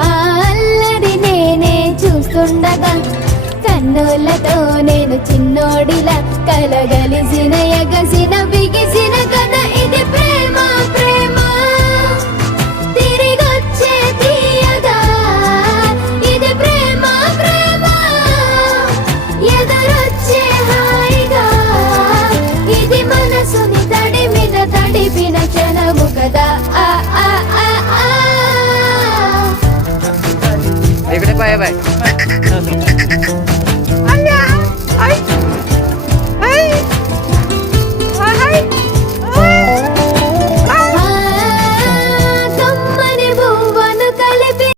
ఆ అల్లరి నేనే చూస్తుండగా కన్నులతో నేను చిన్నోడిలా కలగలిసిన ఎగసిన బిగిసిన కథ ఇది ప్రేమ ప్రేమ తిరిగొచ్చే తీయగా ఇది ప్రేమ ప్రేమ ఎదురొచ్చే హాయిగా ఇది మనసుని తడిపిన క్షణము కదా ఆ ఆ ఆ ఆ ఇక్కడే బాయ్ బాయ్